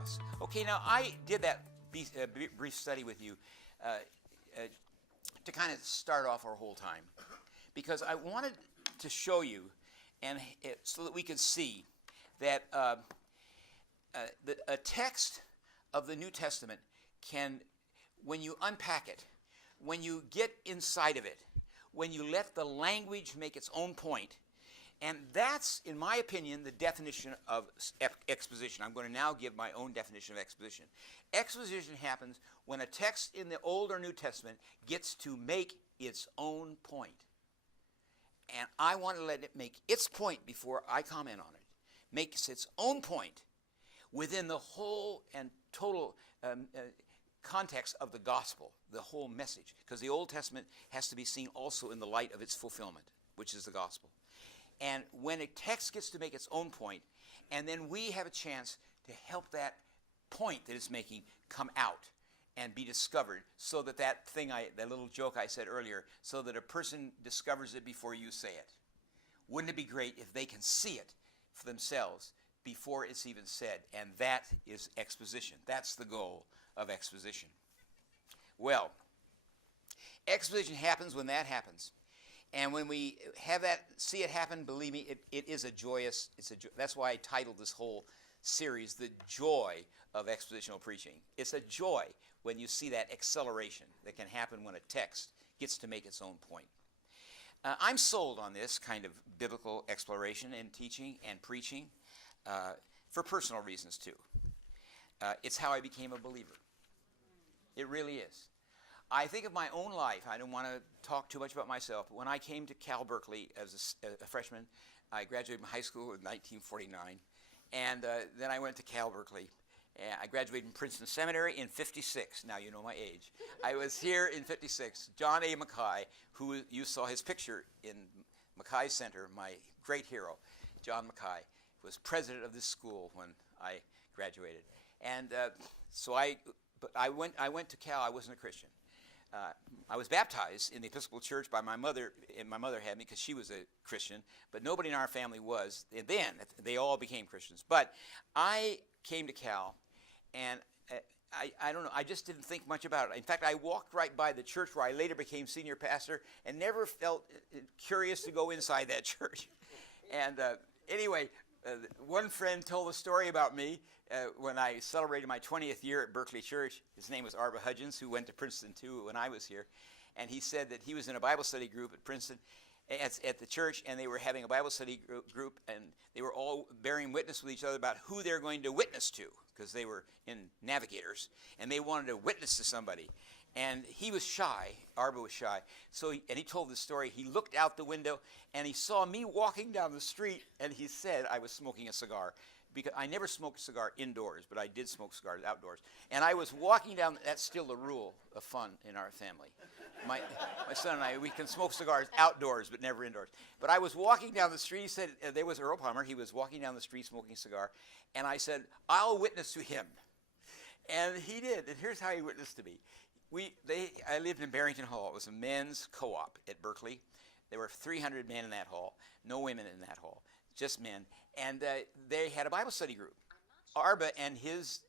us. Okay, now I did that brief study with you to kind of start off our whole time, because I wanted to show you, and so that we could see that a text of the New Testament can, when you unpack it, when you get inside of it, when you let the language make its own point, and that's, in my opinion, the definition of exposition. I'm going to now give my own definition of exposition. Exposition happens when a text in the Old or New Testament gets to make its own point. And I want to let it make its point before I comment on it. Makes its own point within the whole and total context of the gospel, the whole message. Because the Old Testament has to be seen also in the light of its fulfillment, which is the gospel. And when a text gets to make its own point, and then we have a chance to help that point that it's making come out and be discovered, so that that little joke I said earlier, so that a person discovers it before you say it. Wouldn't it be great if they can see it for themselves before it's even said? And that is exposition. That's the goal of exposition. Well, exposition happens when that happens. And when we have that, see it happen, believe me, it is a joyous, that's why I titled this whole series, The Joy of Expositional Preaching. It's a joy when you see that acceleration that can happen when a text gets to make its own point. I'm sold on this kind of biblical exploration and teaching and preaching for personal reasons too. It's how I became a believer. It really is. I think of my own life. I don't want to talk too much about myself, but when I came to Cal Berkeley as a freshman, I graduated from high school in 1949, and then I went to Cal Berkeley. And I graduated from Princeton Seminary in 56. Now you know my age. I was here in 56. John A. Mackay, who you saw his picture in Mackay Center, my great hero, John Mackay, was president of this school when I graduated. And so I went to Cal. I wasn't a Christian. I was baptized in the Episcopal Church by my mother, and my mother had me because she was a Christian, but nobody in our family was. And then they all became Christians. But I came to Cal, and I don't know, I just didn't think much about it. In fact, I walked right by the church where I later became senior pastor and never felt curious to go inside that church. And anyway, one friend told a story about me when I celebrated my 20th year at Berkeley Church. His name was Arba Hudgens, who went to Princeton too when I was here. And he said that he was in a Bible study group at Princeton, at the church, and they were having a Bible study group, and they were all bearing witness with each other about who they're going to witness to, because they were in navigators, and they wanted to witness to somebody. And he was shy. Arba was shy. So he told this story. He looked out the window, and he saw me walking down the street, and he said I was smoking a cigar. Because I never smoked a cigar indoors, but I did smoke cigars outdoors. And I was walking down, that's still the rule of fun in our family. My son and I, we can smoke cigars outdoors, but never indoors. But I was walking down the street, he said, there was Earl Palmer, he was walking down the street smoking a cigar, and I said, I'll witness to him. And he did, and here's how he witnessed to me. I lived in Barrington Hall. It was a men's co-op at Berkeley. There were 300 men in that hall, no women in that hall, just men. And they had a Bible study group. Arba and his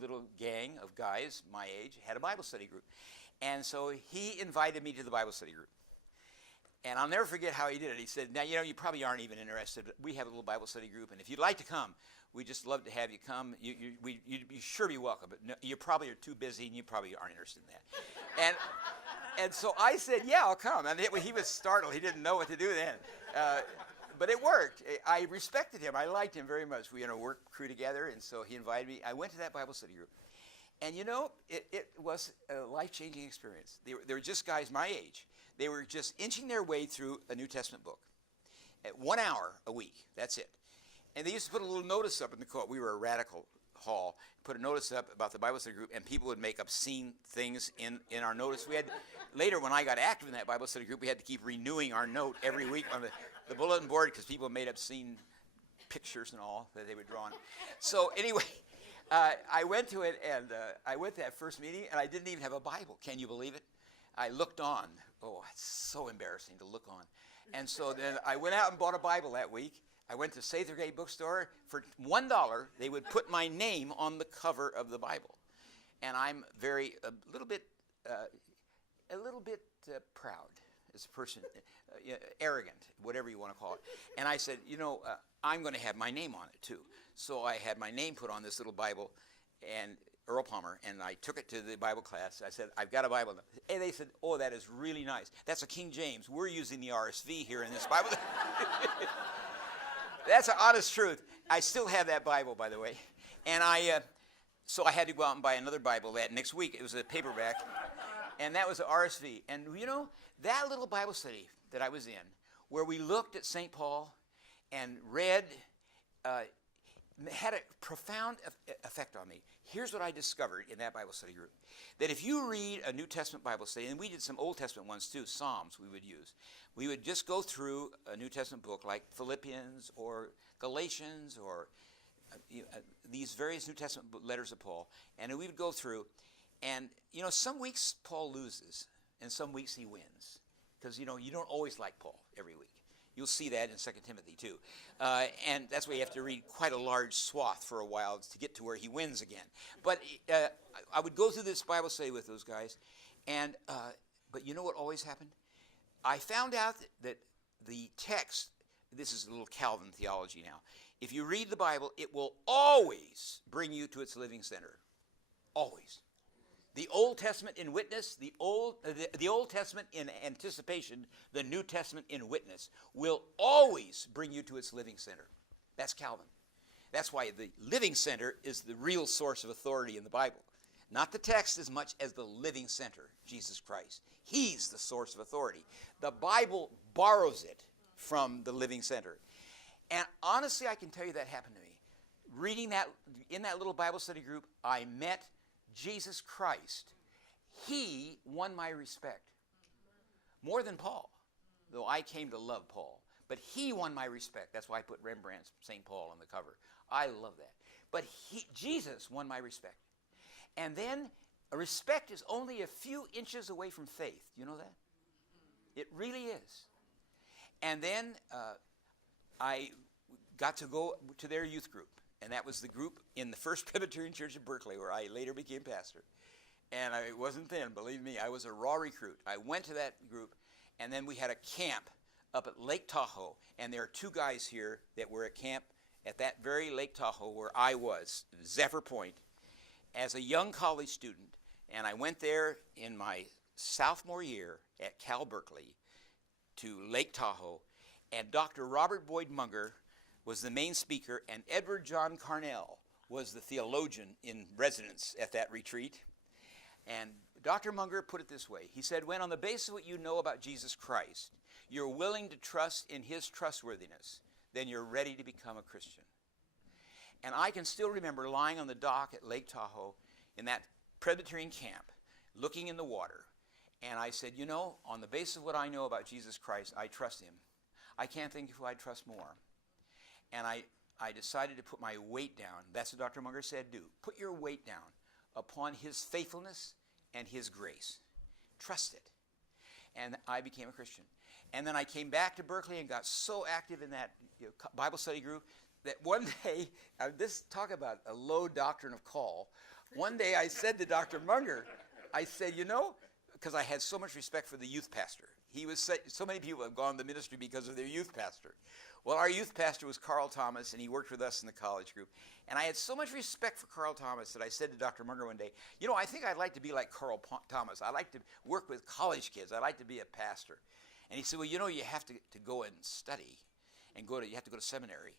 little gang of guys my age had a Bible study group. And so he invited me to the Bible study group. And I'll never forget how he did it. He said, now, you probably aren't even interested, but we have a little Bible study group, and if you'd like to come, we'd just love to have you come. You'd be sure be welcome, but no, you probably are too busy, and you probably aren't interested in that. And so I said, yeah, I'll come. And he was startled. He didn't know what to do then. But it worked. I respected him. I liked him very much. We worked crew together, and so he invited me. I went to that Bible study group. And it was a life-changing experience. They were just guys my age. They were just inching their way through a New Testament book at 1 hour a week. That's it. And they used to put a little notice up in the co-op. We were a radical hall. Put a notice up about the Bible study group, and people would make obscene things in our notice. We had later, when I got active in that Bible study group, we had to keep renewing our note every week on the bulletin board because people made obscene pictures and all that they would draw on. So anyway, I went to it, and I went to that first meeting, and I didn't even have a Bible. Can you believe it? I looked on. Oh, it's so embarrassing to look on. And so then I went out and bought a Bible that week. I went to Sathergate bookstore. For $1, they would put my name on the cover of the Bible. And I'm a little bit proud as a person, arrogant, whatever you want to call it. And I said, I'm going to have my name on it too. So I had my name put on this little Bible, and Earl Palmer, and I took it to the Bible class. I said, I've got a Bible. And they said, oh, that is really nice. That's a King James. We're using the RSV here in this Bible. That's an honest truth. I still have that Bible, by the way. And so I had to go out and buy another Bible that next week. It was a paperback, and that was the RSV. And that little Bible study that I was in, where we looked at St. Paul and read, had a profound effect on me. Here's what I discovered in that Bible study group. That if you read a New Testament Bible study, and we did some Old Testament ones too, Psalms we would use. We would just go through a New Testament book like Philippians or Galatians or these various New Testament letters of Paul, and we would go through, and some weeks Paul loses, and some weeks he wins, because you don't always like Paul every week. You'll see that in 2 Timothy too, and that's why you have to read quite a large swath for a while to get to where he wins again. But I would go through this Bible study with those guys, and but you know what always happened? I found out that the text, this is a little Calvin theology now, if you read the Bible, it will always bring you to its living center. Always. The Old Testament in witness, the Old Testament in anticipation, the New Testament in witness will always bring you to its living center. That's Calvin. That's why the living center is the real source of authority in the Bible. Not the text as much as the living center, Jesus Christ. He's the source of authority. The Bible borrows it from the living center. And honestly, I can tell you that happened to me. Reading that, in that little Bible study group, I met Jesus Christ. He won my respect. More than Paul, though I came to love Paul. But he won my respect. That's why I put Rembrandt's St. Paul on the cover. I love that. But Jesus won my respect. And then respect is only a few inches away from faith. You know that? It really is. And then I got to go to their youth group. And that was the group in the First Presbyterian Church of Berkeley, where I later became pastor. And I wasn't thin, believe me. I was a raw recruit. I went to that group, and then we had a camp up at Lake Tahoe. And there are two guys here that were at camp at that very Lake Tahoe where I was, Zephyr Point, as a young college student. And I went there in my sophomore year at Cal Berkeley to Lake Tahoe. And Dr. Robert Boyd Munger was the main speaker, and Edward John Carnell was the theologian in residence at that retreat. And Dr. Munger put it this way. He said, when on the basis of what you know about Jesus Christ, you're willing to trust in his trustworthiness, then you're ready to become a Christian. And I can still remember lying on the dock at Lake Tahoe in that Presbyterian camp, looking in the water. And I said, on the basis of what I know about Jesus Christ, I trust him. I can't think of who I trust more. And I decided to put my weight down. That's what Dr. Munger said, do. Put your weight down upon his faithfulness and his grace. Trust it. And I became a Christian. And then I came back to Berkeley and got so active in that Bible study group that one day, this talk about a low doctrine of call, one day I said to Dr. Munger, I said, because I had so much respect for the youth pastor. So many people have gone to ministry because of their youth pastor. Well, our youth pastor was Carl Thomas, and he worked with us in the college group. And I had so much respect for Carl Thomas that I said to Dr. Munger one day, I think I'd like to be like Carl Thomas. I like to work with college kids. I like to be a pastor. And he said, well, you have to go and study, and you have to go to seminary.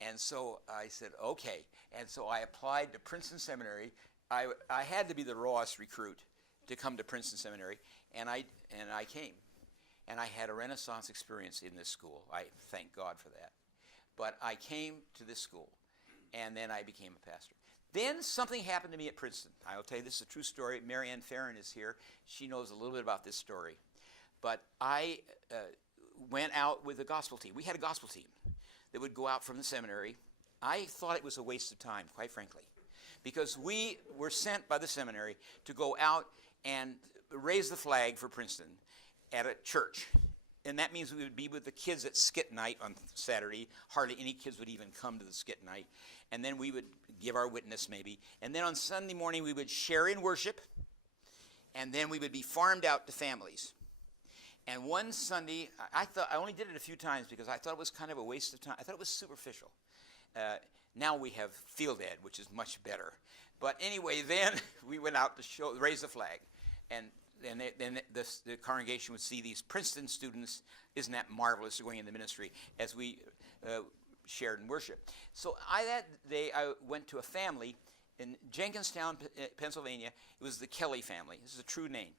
And so I said, okay. And so I applied to Princeton Seminary. I had to be the rawest recruit to come to Princeton Seminary, and I came. And I had a Renaissance experience in this school. I thank God for that. But I came to this school, and then I became a pastor. Then something happened to me at Princeton. I'll tell you, this is a true story. Marianne Farron is here. She knows a little bit about this story. But I went out with a gospel team. We had a gospel team that would go out from the seminary. I thought it was a waste of time, quite frankly, because we were sent by the seminary to go out and raise the flag for Princeton at a church. and that means we would be with the kids at skit night on Saturday. Hardly any kids would even come to the skit night. And then we would give our witness maybe. And then on Sunday morning we would share in worship. And then we would be farmed out to families. And one Sunday, I only did it a few times because I thought it was kind of a waste of time. I thought it was superficial. Now we have field ed, which is much better. But anyway, then we went out to raise the flag. And then the congregation would see these Princeton students. Isn't that marvelous, going into ministry, as we shared in worship. So that day I went to a family in Jenkinstown, Pennsylvania. It was the Kelly family. This is a true name,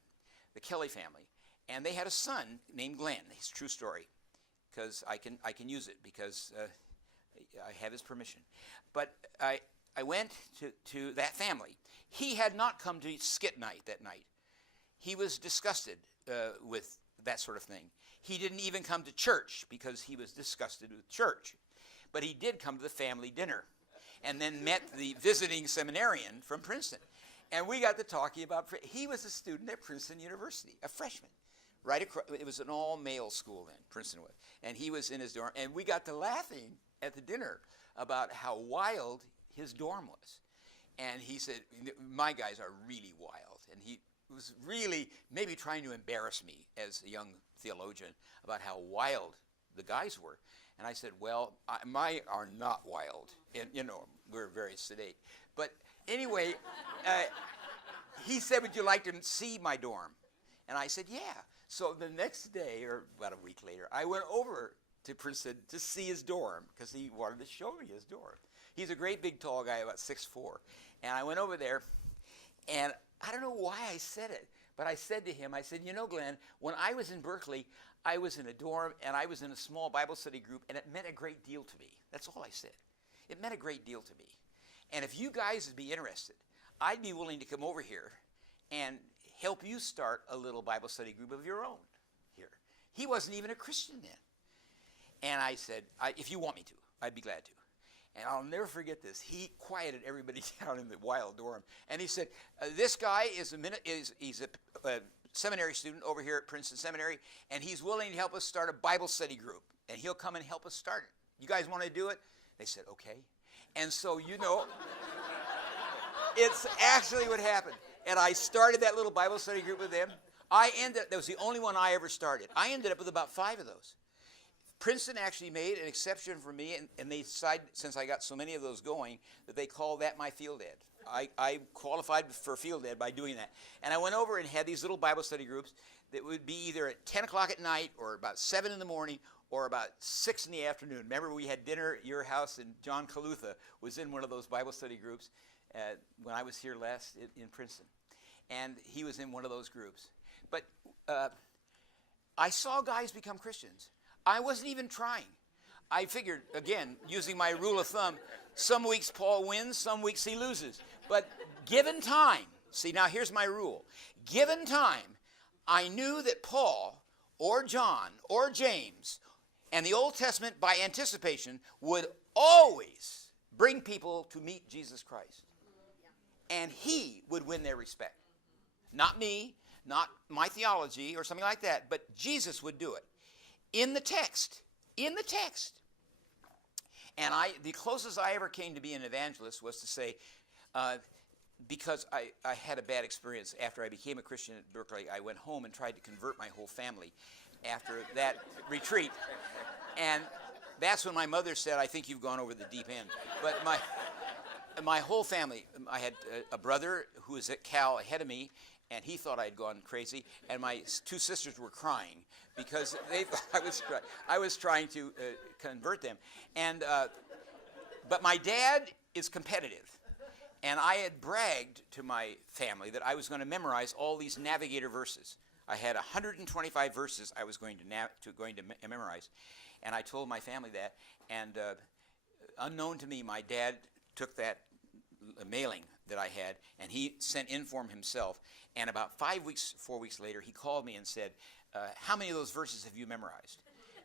the Kelly family. And they had a son named Glenn. It's a true story, because I can use it because I have his permission. But I went to that family. He had not come to skit night that night. He was disgusted with that sort of thing. He didn't even come to church because he was disgusted with church. But he did come to the family dinner and then met the visiting seminarian from Princeton. And we got to talking about, he was a student at Princeton University, a freshman. Right across, it was an all-male school then, Princeton was. And he was in his dorm, and we got to laughing at the dinner about how wild his dorm was. And he said, my guys are really wild. And he was really maybe trying to embarrass me as a young theologian about how wild the guys were. And I said, well, my are not wild. And, we're very sedate. But anyway, he said, would you like to see my dorm? And I said, yeah. So the next day, or about a week later, I went over to Princeton to see his dorm because he wanted to show me his dorm. He's a great big tall guy, about 6'4". And I went over there, and I don't know why I said it, but I said to him, I said, Glenn, when I was in Berkeley, I was in a dorm, and I was in a small Bible study group, and it meant a great deal to me. That's all I said. It meant a great deal to me. And if you guys would be interested, I'd be willing to come over here and help you start a little Bible study group of your own here. He wasn't even a Christian then. And I said, if you want me to, I'd be glad to. And I'll never forget this. He quieted everybody down in the wild dorm. And he said, this guy is he's a seminary student over here at Princeton Seminary, and he's willing to help us start a Bible study group. And he'll come and help us start it. You guys want to do it? They said, okay. And so, it's actually what happened. And I started that little Bible study group with them. That was the only one I ever started. I ended up with about 5 of those. Princeton actually made an exception for me, and they decided, since I got so many of those going, that they called that my field ed. I qualified for field ed by doing that. And I went over and had these little Bible study groups that would be either at 10 o'clock at night or about 7 in the morning or about 6 in the afternoon. Remember, we had dinner at your house, and John Kalutha was in one of those Bible study groups when I was here last in Princeton. And he was in one of those groups. But I saw guys become Christians. I wasn't even trying. I figured, again, using my rule of thumb, some weeks Paul wins, some weeks he loses. But given time, see, now here's my rule. Given time, I knew that Paul or John or James and the Old Testament, by anticipation, would always bring people to meet Jesus Christ. And he would win their respect. Not me, not my theology or something like that, but Jesus would do it. In the text. And the closest I ever came to be an evangelist was to say, because I had a bad experience after I became a Christian at Berkeley, I went home and tried to convert my whole family after that retreat. And that's when my mother said, I think you've gone over the deep end. But my whole family, I had a brother who was at Cal ahead of me, and he thought I had gone crazy, and my 2 sisters were crying because they thought I was trying to convert them. And but my dad is competitive, and I had bragged to my family that I was going to memorize all these Navigator verses. I had 125 verses I was going to memorize, and I told my family that. And unknown to me, my dad took that mailing that I had, and he sent in for himself. And about 4 weeks later, he called me and said, how many of those verses have you memorized?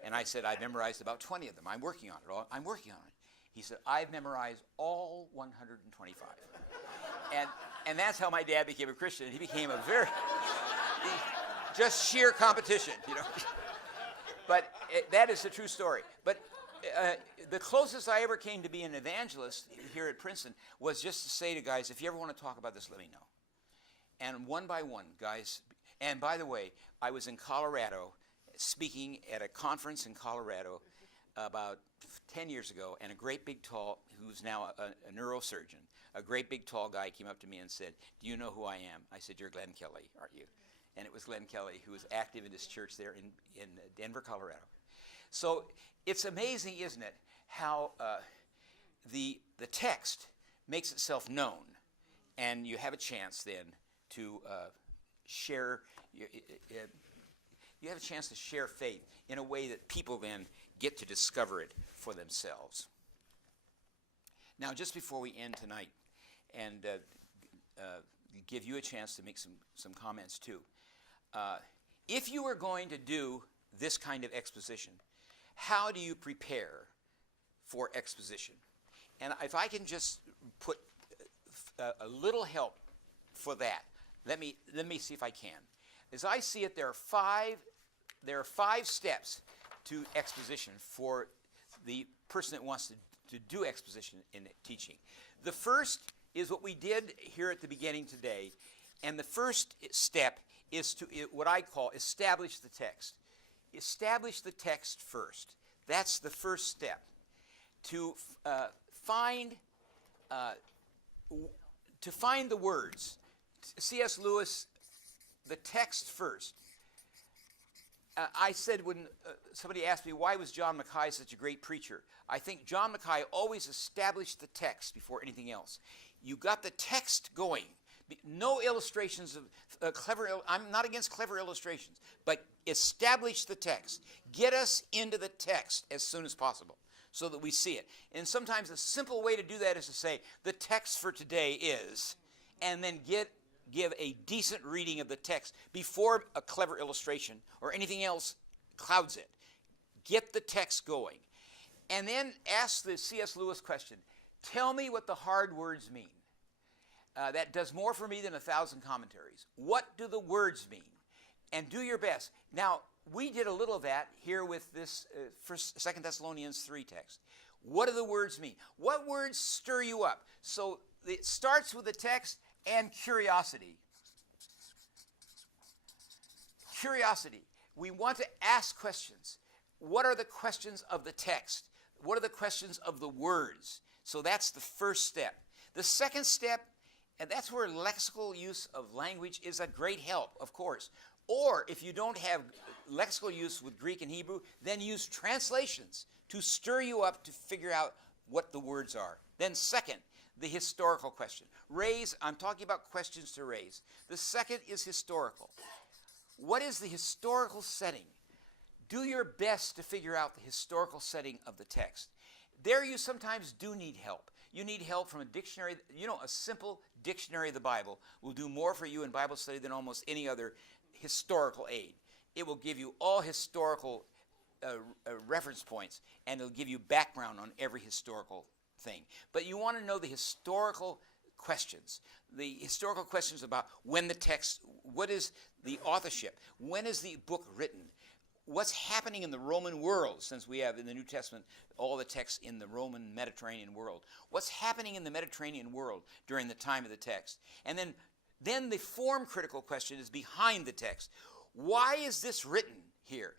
And I said, I've memorized about 20 of them. I'm working on it. He said, I've memorized all 125. And that's how my dad became a Christian. He became just sheer competition, That is a true story. But the closest I ever came to being an evangelist here at Princeton was just to say to guys, if you ever want to talk about this, let me know. And one by one, guys, and by the way, I was in Colorado speaking at a conference in Colorado about 10 years ago, and a great big tall, who's now a neurosurgeon, a great big tall guy came up to me and said, do you know who I am? I said, you're Glenn Kelly, aren't you? And it was Glenn Kelly, who was active in this church there in Denver, Colorado. So it's amazing, isn't it, how the text makes itself known, and you have a chance then to share, you have a chance to share faith in a way that people then get to discover it for themselves. Now, just before we end tonight, and give you a chance to make some comments too, if you were going to do this kind of exposition, how do you prepare for exposition? And if I can just put a little help for that, let me see if I can. As I see it, there are five steps to exposition for the person that wants to do exposition in teaching. The first is what we did here at the beginning today, and the first step is to what I call establish the text. Establish the text first. That's the first step. To find the words. C.S. Lewis, the text first. I said when somebody asked me, why was John Mackay such a great preacher? I think John Mackay always established the text before anything else. You got the text going. No illustrations of I'm not against clever illustrations, but establish the text. Get us into the text as soon as possible so that we see it. And sometimes a simple way to do that is to say, the text for today is, and then give a decent reading of the text before a clever illustration or anything else clouds it. Get the text going. And then ask the C.S. Lewis question, tell me what the hard words mean. That does more for me than 1,000 commentaries. What do the words mean? And do your best. Now, we did a little of that here with this 2 Thessalonians 3 text. What do the words mean? What words stir you up? So it starts with the text and curiosity. Curiosity. We want to ask questions. What are the questions of the text? What are the questions of the words? So that's the first step. The second step, and that's where lexical use of language is a great help, of course. Or if you don't have lexical use with Greek and Hebrew, then use translations to stir you up to figure out what the words are. Then second, the historical question. I'm talking about questions to raise. The second is historical. What is the historical setting? Do your best to figure out the historical setting of the text. There you sometimes do need help. You need help from a dictionary. A simple dictionary of the Bible will do more for you in Bible study than almost any other historical aid. It will give you all historical reference points, and it'll give you background on every historical thing. But you want to know the historical questions. The historical questions about when the text, what is the authorship? When is the book written? What's happening in the Roman world, since we have in the New Testament all the texts in the Roman Mediterranean world? What's happening in the Mediterranean world during the time of the text? And then the form critical question is behind the text. Why is this written here?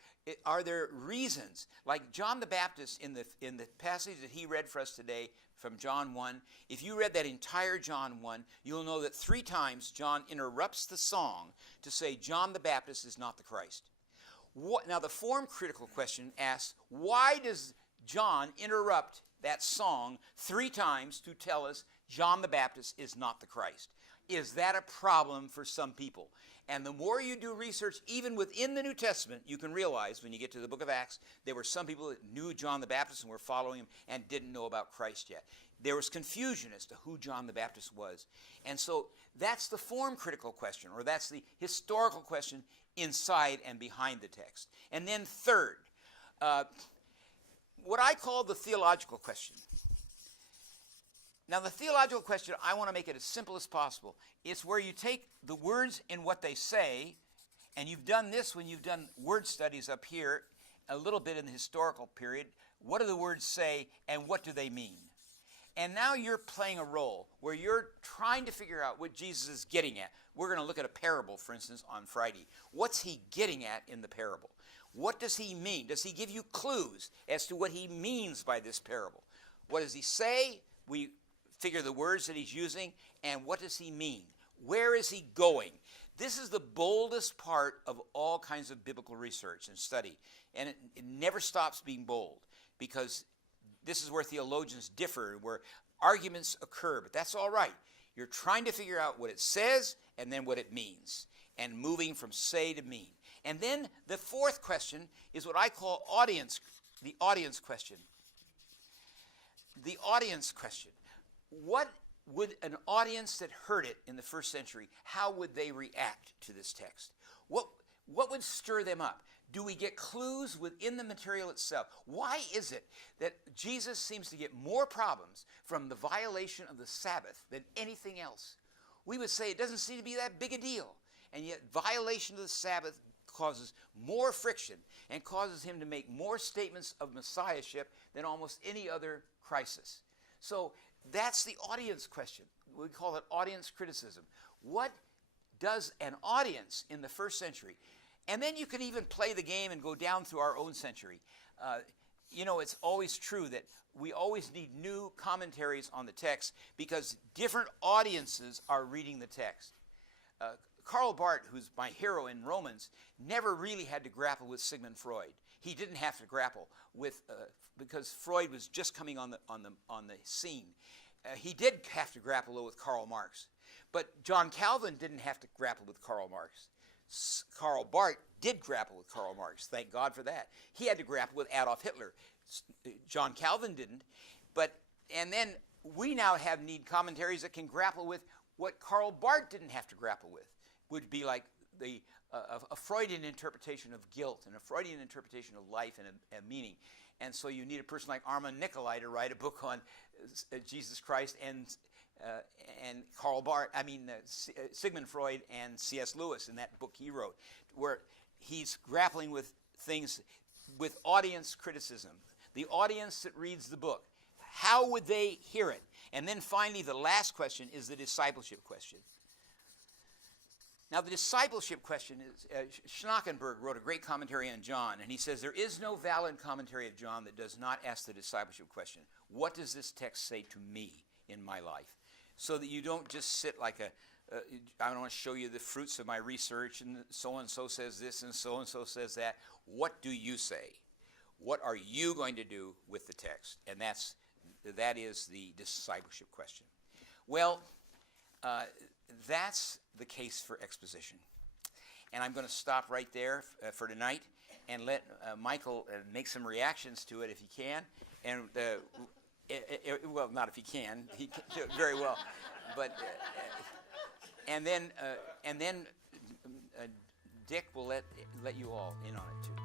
Are there reasons? Like John the Baptist in the passage that he read for us today from John 1, if you read that entire John 1, you'll know that 3 times John interrupts the song to say John the Baptist is not the Christ. Now the form critical question asks, why does John interrupt that song 3 times to tell us John the Baptist is not the Christ? Is that a problem for some people? And the more you do research, even within the New Testament, you can realize when you get to the book of Acts, there were some people that knew John the Baptist and were following him and didn't know about Christ yet. There was confusion as to who John the Baptist was. And so that's the form critical question, or that's the historical question inside and behind the text. And then third, what I call the theological question. Now, the theological question, I want to make it as simple as possible. It's where you take the words and what they say, and you've done this when you've done word studies up here a little bit in the historical period. What do the words say and what do they mean? And now you're playing a role where you're trying to figure out what Jesus is getting at. We're going to look at a parable, for instance, on Friday. What's he getting at in the parable? What does he mean? Does he give you clues as to what he means by this parable? What does he say? We figure the words that he's using. And what does he mean? Where is he going? This is the boldest part of all kinds of biblical research and study. And it never stops being bold, because this is where theologians differ, where arguments occur. But that's all right. You're trying to figure out what it says and then what it means, and moving from say to mean. And then the fourth question is what I call the audience question. The audience question. What would an audience that heard it in the first century, how would they react to this text? What would stir them up? Do we get clues within the material itself? Why is it that Jesus seems to get more problems from the violation of the Sabbath than anything else? We would say it doesn't seem to be that big a deal, and yet violation of the Sabbath causes more friction and causes him to make more statements of messiahship than almost any other crisis. So that's the audience question. We call it audience criticism. What does an audience in the first century, and then you can even play the game and go down through our own century. It's always true that we always need new commentaries on the text because different audiences are reading the text. Karl Barth, who's my hero in Romans, never really had to grapple with Sigmund Freud. He didn't have to grapple with because Freud was just coming on the scene. He did have to grapple with Karl Marx, but John Calvin didn't have to grapple with Karl Marx. Karl Barth did grapple with Karl Marx. Thank God for that. He had to grapple with Adolf Hitler. John Calvin didn't. And then we now need commentaries that can grapple with what Karl Barth didn't have to grapple with. Would be like a Freudian interpretation of guilt and a Freudian interpretation of life and a meaning. And so you need a person like Armand Nicolai to write a book on Jesus Christ and Karl Barth, Sigmund Freud and C.S. Lewis in that book he wrote, where he's grappling with things with audience criticism. The audience that reads the book, how would they hear it? And then finally, the last question is the discipleship question. Now, the discipleship question is, Schnackenberg wrote a great commentary on John, and he says, there is no valid commentary of John that does not ask the discipleship question. What does this text say to me in my life? So that you don't just sit like I want to show you the fruits of my research, and so says this, and so says that. What do you say? What are you going to do with the text? And that is the discipleship question. Well, that's the case for exposition. And I'm going to stop right there for tonight and let Michael make some reactions to it if he can. And well, not if he can do it very well. But and then Dick will let you all in on it too.